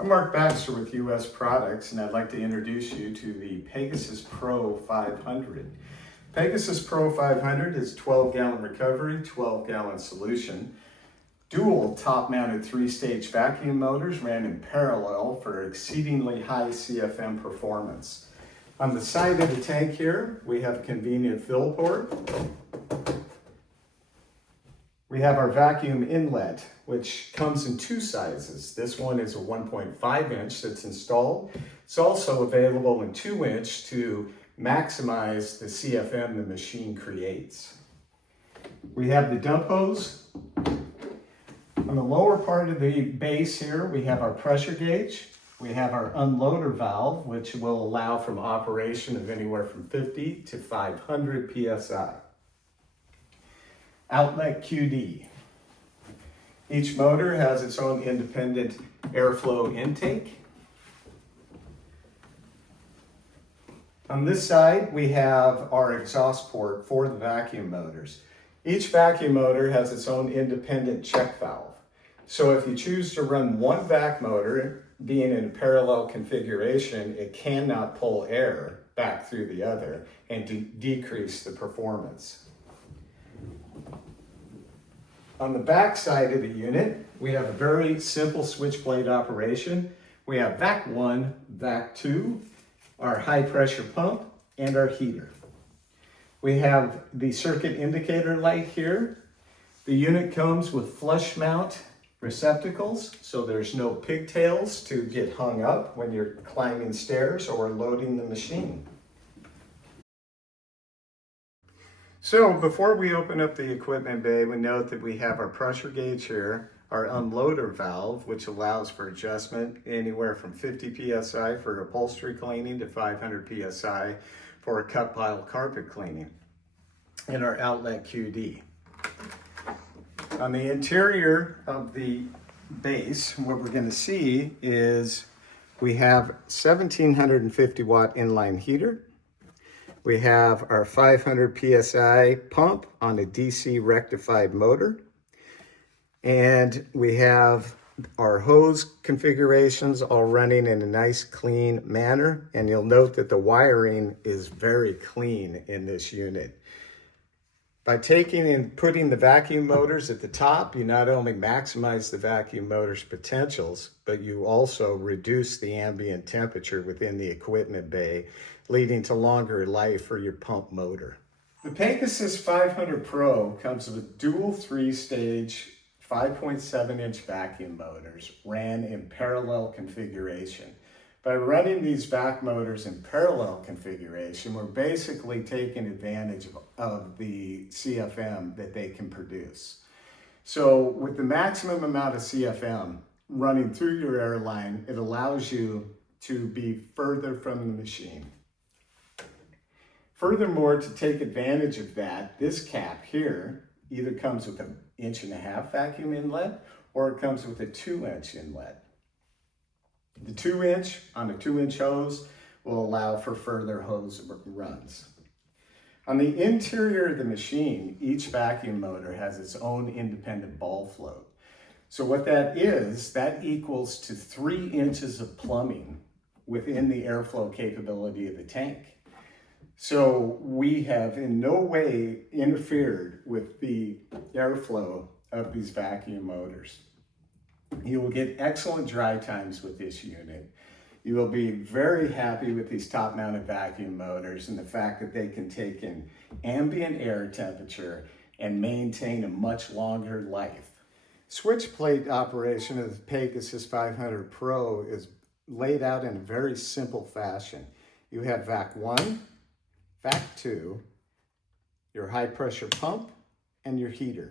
I'm Mark Baxter with US Products, and I'd like to introduce you to the Pegasus Pro 500. Pegasus Pro 500 is 12-gallon recovery, 12-gallon solution. Dual top-mounted 3-stage vacuum motors ran in parallel for exceedingly high CFM performance. On the side of the tank here, we have a convenient fill port. We have our vacuum inlet, which comes in two sizes. This one is a 1.5 inch that's installed. It's also available in 2 inch to maximize the CFM the machine creates. We have the dump hose. On the lower part of the base here, we have our pressure gauge. We have our unloader valve, which will allow from operation of anywhere from 50 to 500 PSI. Outlet QD. Each motor has its own independent airflow intake. On this side, we have our exhaust port for the vacuum motors. Each vacuum motor has its own independent check valve. So if you choose to run one vac motor, being in a parallel configuration, it cannot pull air back through the other and decrease the performance. On the back side of the unit, we have a very simple switchblade operation. We have vac 1, vac 2, our high pressure pump, and our heater. We have the circuit indicator light here. The unit comes with flush mount receptacles, so there's no pigtails to get hung up when you're climbing stairs or loading the machine. So before we open up the equipment bay, we note that we have our pressure gauge here, our unloader valve, which allows for adjustment anywhere from 50 PSI for upholstery cleaning to 500 PSI for a cut pile carpet cleaning, and our outlet QD. On the interior of the base, what we're going to see is we have 1750 watt inline heater. We have our 500 PSI pump on a DC rectified motor. And we have our hose configurations all running in a nice clean manner. And you'll note that the wiring is very clean in this unit. By taking and putting the vacuum motors at the top, you not only maximize the vacuum motor's potentials, but you also reduce the ambient temperature within the equipment bay, leading to longer life for your pump motor. The Pegasus 500 Pro comes with dual 3-stage 5.7 inch vacuum motors ran in parallel configuration. By running these vac motors in parallel configuration, we're basically taking advantage of the CFM that they can produce. So with the maximum amount of CFM running through your airline, it allows you to be further from the machine. Furthermore, to take advantage of that, this cap here either comes with an 1.5 inch vacuum inlet or it comes with a 2 inch inlet. The 2 inch on a 2 inch hose will allow for further hose runs. On the interior of the machine, each vacuum motor has its own independent ball float. So what that is, that equals to 3 inches of plumbing within the airflow capability of the tank. So we have in no way interfered with the airflow of these vacuum motors. You will get excellent dry times with this unit. You will be very happy with these top-mounted vacuum motors and the fact that they can take in ambient air temperature and maintain a much longer life. Switch plate operation of the Pegasus 500 Pro is laid out in a very simple fashion. You have vac 1, vac 2, your high pressure pump, and your heater.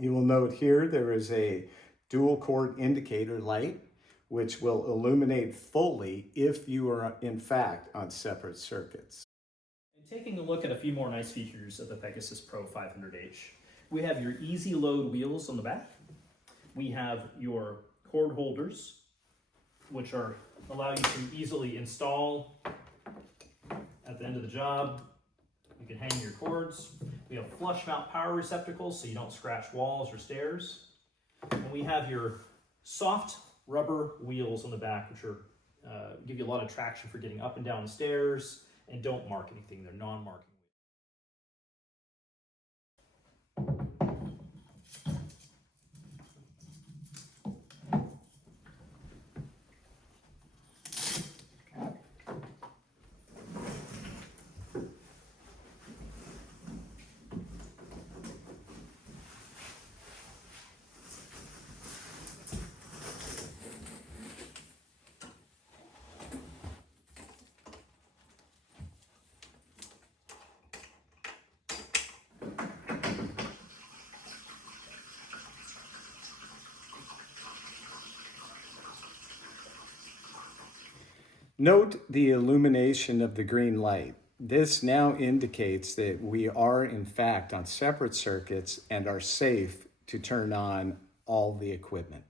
You will note here there is a dual cord indicator light, which will illuminate fully if you are in fact on separate circuits. And taking a look at a few more nice features of the Pegasus Pro 500H, we have your easy load wheels on the back. We have your cord holders, which allow you to easily install at the end of the job. You can hang your cords. We have flush mount power receptacles so you don't scratch walls or stairs. And we have your soft rubber wheels on the back, which are give you a lot of traction for getting up and down the stairs, and don't mark anything. They're non-marking. Note the illumination of the green light. This now indicates that we are in fact on separate circuits and are safe to turn on all the equipment.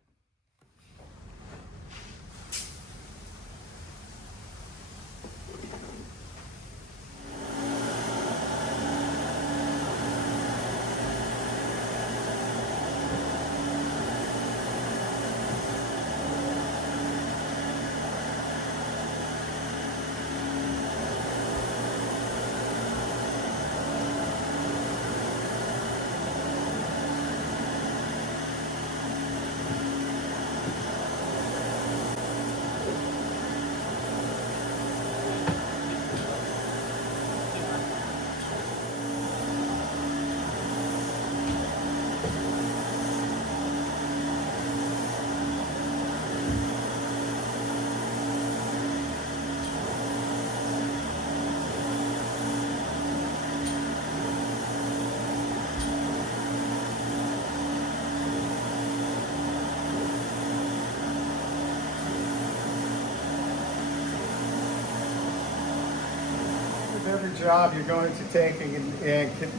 Every job you're going to take and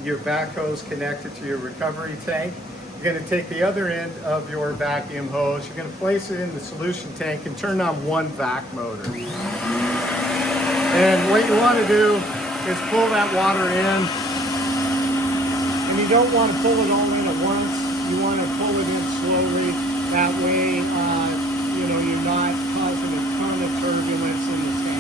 your backhoe is connected to your recovery tank. You're going to take the other end of your vacuum hose, you're going to place it in the solution tank and turn on one vac motor. And what you want to do is pull that water in, and you don't want to pull it all in at once. You want to pull it in slowly. That way, you're not causing a ton of turbulence in the tank.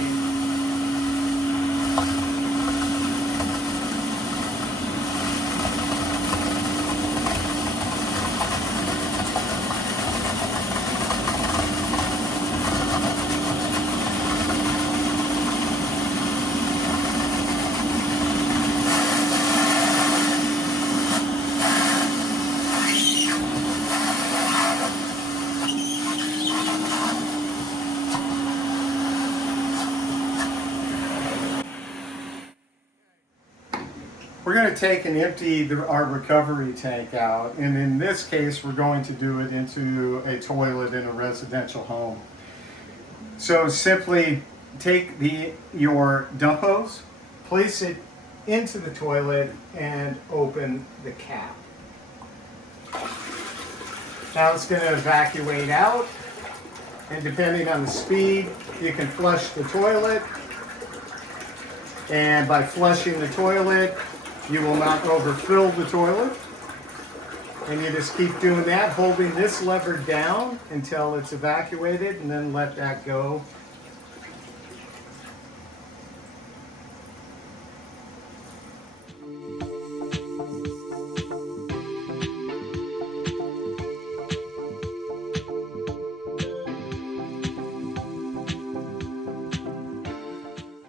We're going to take and empty our recovery tank out, and in this case we're going to do it into a toilet in a residential home. So simply take your dump hose, place it into the toilet, and open the cap. Now it's going to evacuate out, and depending on the speed you can flush the toilet, and by flushing the toilet you will not overfill the toilet, and you just keep doing that, holding this lever down until it's evacuated, and then let that go